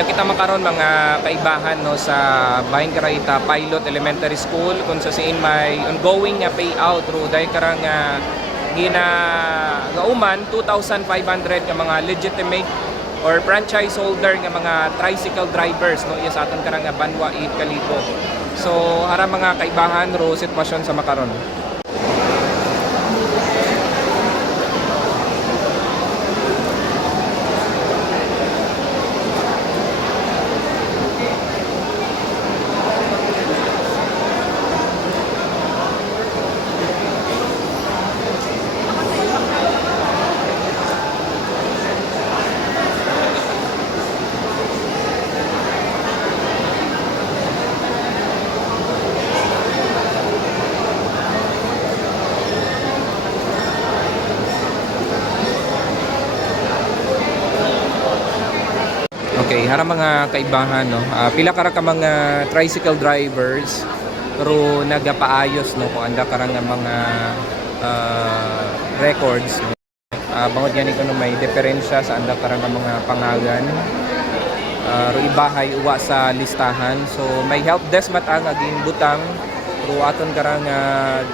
Ya kita makaron mga kaibahan no sa Bahin Karaita Pilot Elementary School kung sa siin may ongoing nga payout ro dahil karang gina gauman 2,500 ka mga legitimate or franchise holder nga mga tricycle drivers no iya sa aton karang Banwa 8 Kalibo. So ara mga kaibahan ro sitwasyon sa makaron. Okay, hara mga kaibahan no. Pila kara ka mga tricycle drivers pero nagapaayos no kung anda karang mga records no. Bangod gani ko no may diferensya sa anda karang mga pangalan. Ro ibahay uwa sa listahan. So may help desk matang aging butang ro aton karang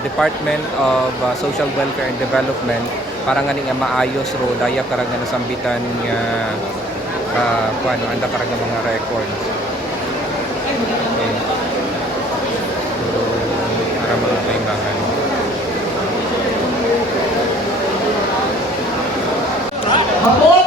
Department of Social Welfare and Development para nga nga maayos ro daya karang nasambitan nga ano, anda karang mga records. Okay. So, para mga kaibahan. Hapon!